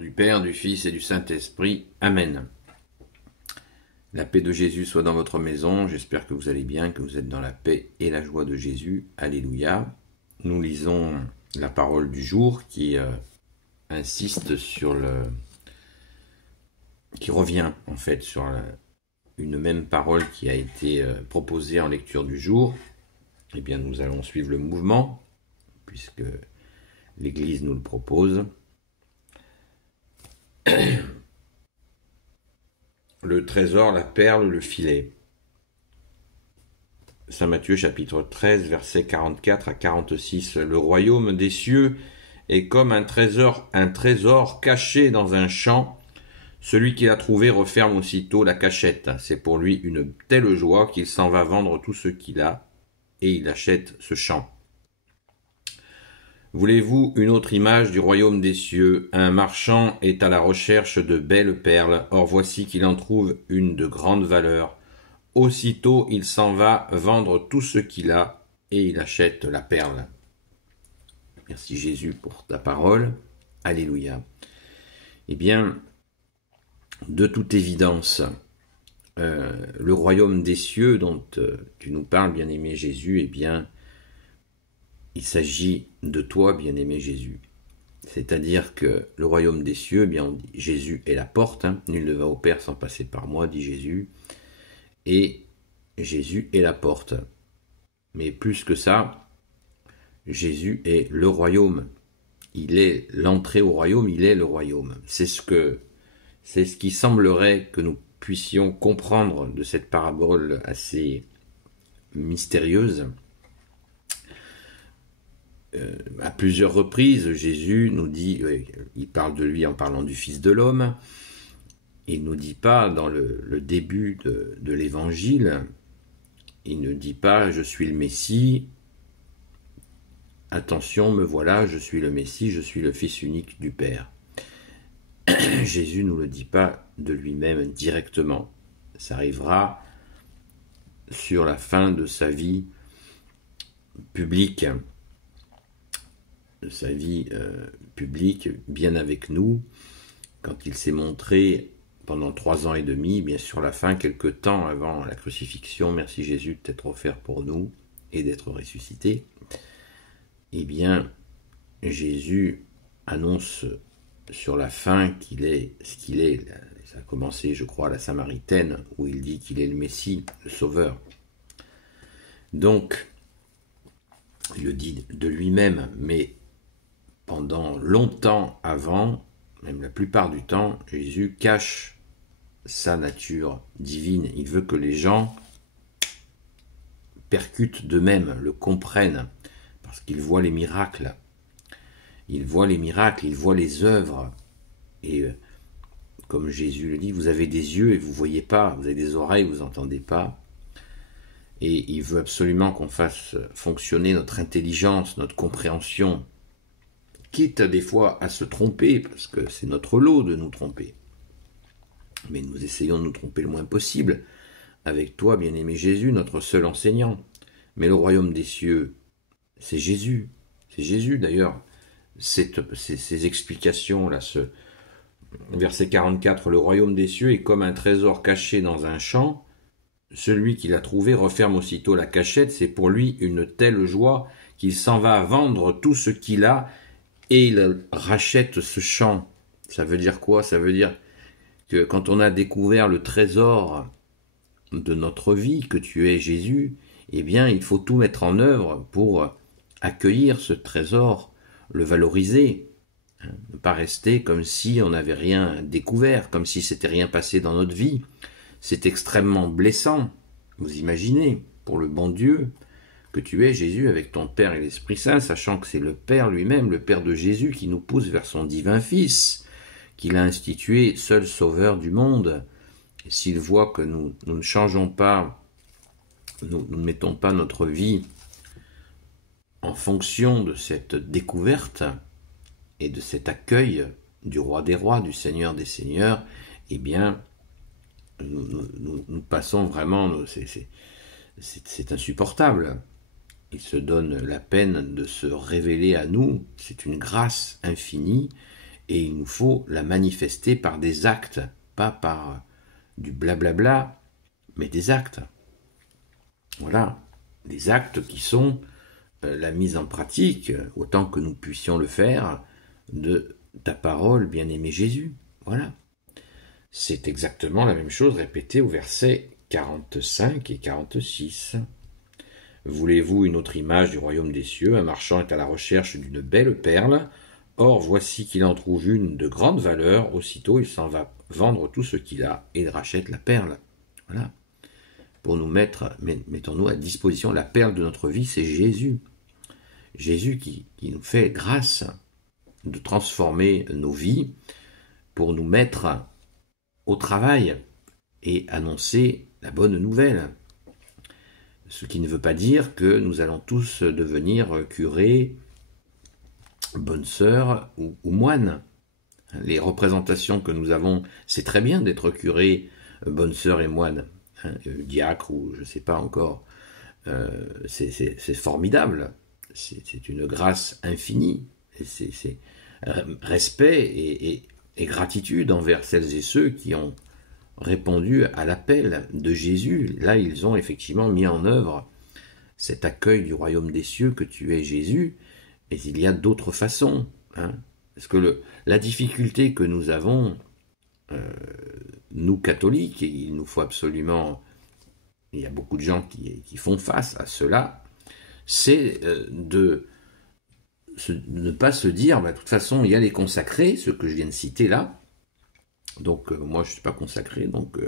du Père, du Fils et du Saint-Esprit. Amen. La paix de Jésus soit dans votre maison. J'espère que vous allez bien, que vous êtes dans la paix et la joie de Jésus. Alléluia. Nous lisons la parole du jour qui insiste sur qui revient en fait sur une même parole qui a été proposée en lecture du jour. Eh bien, nous allons suivre le mouvement puisque l'Église nous le propose. Le trésor, la perle, le filet. Saint Matthieu chapitre 13, versets 44 à 46. Le royaume des cieux est comme un trésor caché dans un champ. Celui qui l'a trouvé referme aussitôt la cachette. C'est pour lui une telle joie qu'il s'en va vendre tout ce qu'il a et il achète ce champ. Voulez-vous une autre image du royaume des cieux? Un marchand est à la recherche de belles perles. Or voici qu'il en trouve une de grande valeur. Aussitôt il s'en va vendre tout ce qu'il a et il achète la perle. Merci Jésus pour ta parole. Alléluia. Eh bien, de toute évidence, le royaume des cieux dont tu nous parles, bien-aimé Jésus, eh bien, il s'agit de toi, bien-aimé Jésus. C'est-à-dire que le royaume des cieux, eh bien, on dit, Jésus est la porte, nul ne va au Père sans passer par moi, dit Jésus, et Jésus est la porte. Mais plus que ça, Jésus est le royaume. Il est l'entrée au royaume, il est le royaume. C'est ce qui semblerait que nous puissions comprendre de cette parabole assez mystérieuse. À plusieurs reprises, Jésus nous dit, il parle de lui en parlant du Fils de l'homme, il ne nous dit pas dans le début de l'Évangile, il ne dit pas « je suis le Messie », attention, me voilà, je suis le Messie, je suis le Fils unique du Père. Jésus ne nous le dit pas de lui-même directement, ça arrivera sur la fin de sa vie publique, publique, bien avec nous, quand il s'est montré pendant 3 ans et demi, bien sûr la fin, quelque temps avant la crucifixion, merci Jésus de t'être offert pour nous et d'être ressuscité. Eh bien, Jésus annonce sur la fin qu'il est ce qu'il est. Ça a commencé, je crois, à la Samaritaine, où il dit qu'il est le Messie, le Sauveur. Donc, il le dit de lui-même, mais pendant longtemps avant, même la plupart du temps, Jésus cache sa nature divine. Il veut que les gens percutent d'eux-mêmes, le comprennent, parce qu'ils voient les miracles. Ils voient les miracles, ils voient les œuvres. Et comme Jésus le dit, vous avez des yeux et vous ne voyez pas, vous avez des oreilles, vous n'entendez pas. Et il veut absolument qu'on fasse fonctionner notre intelligence, notre compréhension, quitte des fois à se tromper, parce que c'est notre lot de nous tromper. Mais nous essayons de nous tromper le moins possible, avec toi, bien-aimé Jésus, notre seul enseignant. Mais le royaume des cieux, c'est Jésus. C'est Jésus, d'ailleurs. Ces explications-là, ce verset 44, le royaume des cieux est comme un trésor caché dans un champ. Celui qui l'a trouvé referme aussitôt la cachette. C'est pour lui une telle joie qu'il s'en va vendre tout ce qu'il a et il rachète ce champ. Ça veut dire quoi? Ça veut dire que quand on a découvert le trésor de notre vie, que tu es Jésus, eh bien, il faut tout mettre en œuvre pour accueillir ce trésor, le valoriser, ne pas rester comme si on n'avait rien découvert, comme si c'était rien passé dans notre vie. C'est extrêmement blessant, vous imaginez, pour le bon Dieu, que tu es Jésus avec ton Père et l'Esprit Saint, sachant que c'est le Père lui-même, le Père de Jésus, qui nous pousse vers son divin Fils, qu'il a institué seul sauveur du monde. Et s'il voit que nous ne changeons pas, nous ne mettons pas notre vie en fonction de cette découverte et de cet accueil du Roi des Rois, du Seigneur des Seigneurs, eh bien, nous passons vraiment, c'est insupportable. Il se donne la peine de se révéler à nous, c'est une grâce infinie, et il nous faut la manifester par des actes, pas par du blablabla, mais des actes. Voilà, des actes qui sont la mise en pratique, autant que nous puissions le faire, de ta parole, bien-aimé Jésus. Voilà. C'est exactement la même chose répétée au verset 45 et 46. Voulez-vous une autre image du royaume des cieux? Un marchand est à la recherche d'une belle perle. Or, voici qu'il en trouve une de grande valeur. Aussitôt, il s'en va vendre tout ce qu'il a et il rachète la perle. Voilà. Pour nous mettons-nous à disposition. La perle de notre vie, c'est Jésus. Jésus qui nous fait grâce de transformer nos vies pour nous mettre au travail et annoncer la bonne nouvelle. Ce qui ne veut pas dire que nous allons tous devenir curés, bonnes sœurs ou moines. Les représentations que nous avons, c'est très bien d'être curé, bonne sœur et moine, diacre ou je ne sais pas encore. C'est formidable. C'est une grâce infinie. C'est respect et gratitude envers celles et ceux qui ont répondu à l'appel de Jésus. Là, ils ont effectivement mis en œuvre cet accueil du royaume des cieux que tu es Jésus, mais il y a d'autres façons. Parce que la difficulté que nous avons, nous catholiques, et il nous faut absolument, il y a beaucoup de gens qui font face à cela, c'est de ne pas se dire, de toute façon, il y a les consacrés, ceux que je viens de citer là, donc moi je ne suis pas consacré, donc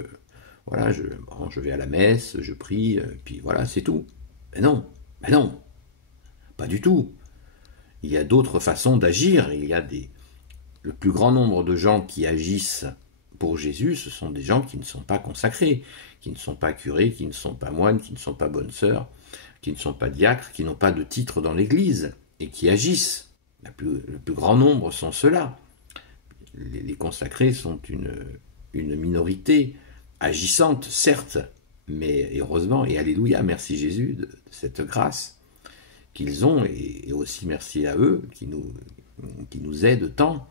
voilà, je vais à la messe, je prie, puis voilà, c'est tout. Mais non, pas du tout. Il y a d'autres façons d'agir, le plus grand nombre de gens qui agissent pour Jésus, ce sont des gens qui ne sont pas consacrés, qui ne sont pas curés, qui ne sont pas moines, qui ne sont pas bonnes sœurs, qui ne sont pas diacres, qui n'ont pas de titre dans l'Église, et qui agissent. Le plus grand nombre sont ceux-là. Les consacrés sont une minorité agissante, certes, mais heureusement, et alléluia, merci Jésus de cette grâce qu'ils ont, et aussi merci à eux qui nous aident tant,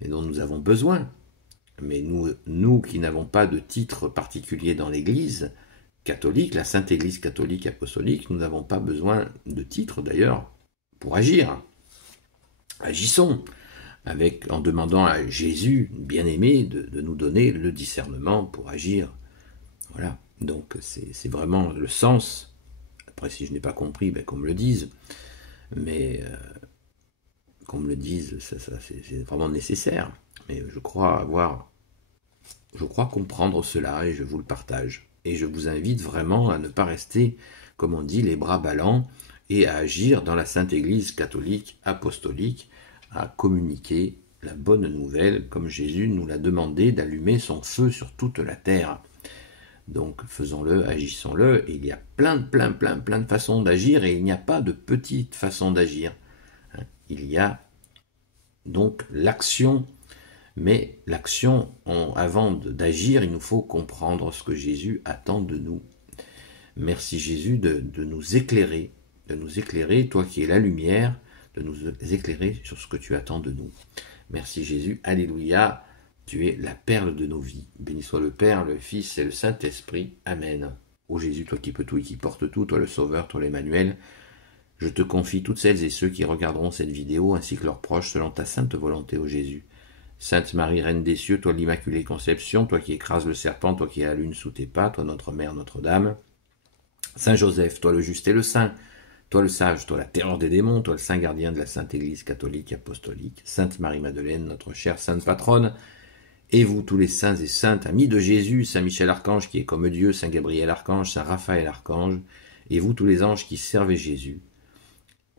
et dont nous avons besoin. Mais nous qui n'avons pas de titre particulier dans l'Église catholique, la Sainte Église catholique apostolique, nous n'avons pas besoin de titre d'ailleurs pour agir. Agissons en demandant à Jésus, bien-aimé, de nous donner le discernement pour agir. Voilà, donc c'est vraiment le sens. Après, si je n'ai pas compris, qu'on me le dise. Mais qu'on me le dise, ça c'est vraiment nécessaire. Mais je crois comprendre cela et je vous le partage. Et je vous invite vraiment à ne pas rester, comme on dit, les bras ballants et à agir dans la Sainte Église catholique apostolique, à communiquer la bonne nouvelle, comme Jésus nous l'a demandé d'allumer son feu sur toute la terre. Donc faisons-le, agissons-le, et il y a plein de façons d'agir, et il n'y a pas de petites façons d'agir. Il y a donc l'action, mais l'action, avant d'agir, il nous faut comprendre ce que Jésus attend de nous. Merci Jésus de nous éclairer, toi qui es la lumière, de nous éclairer sur ce que tu attends de nous. Merci Jésus, alléluia, tu es la perle de nos vies. Béni soit le Père, le Fils et le Saint-Esprit. Amen. Ô Jésus, toi qui peux tout et qui portes tout, toi le Sauveur, toi l'Emmanuel, je te confie toutes celles et ceux qui regarderont cette vidéo, ainsi que leurs proches, selon ta sainte volonté, ô Jésus. Sainte Marie, Reine des cieux, toi l'Immaculée Conception, toi qui écrases le serpent, toi qui as la lune sous tes pas, toi notre Mère, Notre-Dame. Saint Joseph, toi le juste et le saint, toi le sage, toi la terreur des démons, toi le saint gardien de la Sainte Église catholique apostolique, Sainte Marie-Madeleine, notre chère sainte patronne, et vous tous les saints et saintes, amis de Jésus, Saint Michel Archange qui est comme Dieu, Saint Gabriel Archange, Saint Raphaël Archange, et vous tous les anges qui servez Jésus,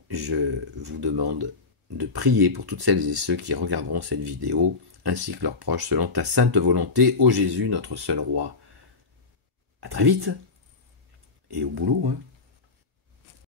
je vous demande de prier pour toutes celles et ceux qui regarderont cette vidéo, ainsi que leurs proches, selon ta sainte volonté, ô Jésus, notre seul roi. À très vite, et au boulot,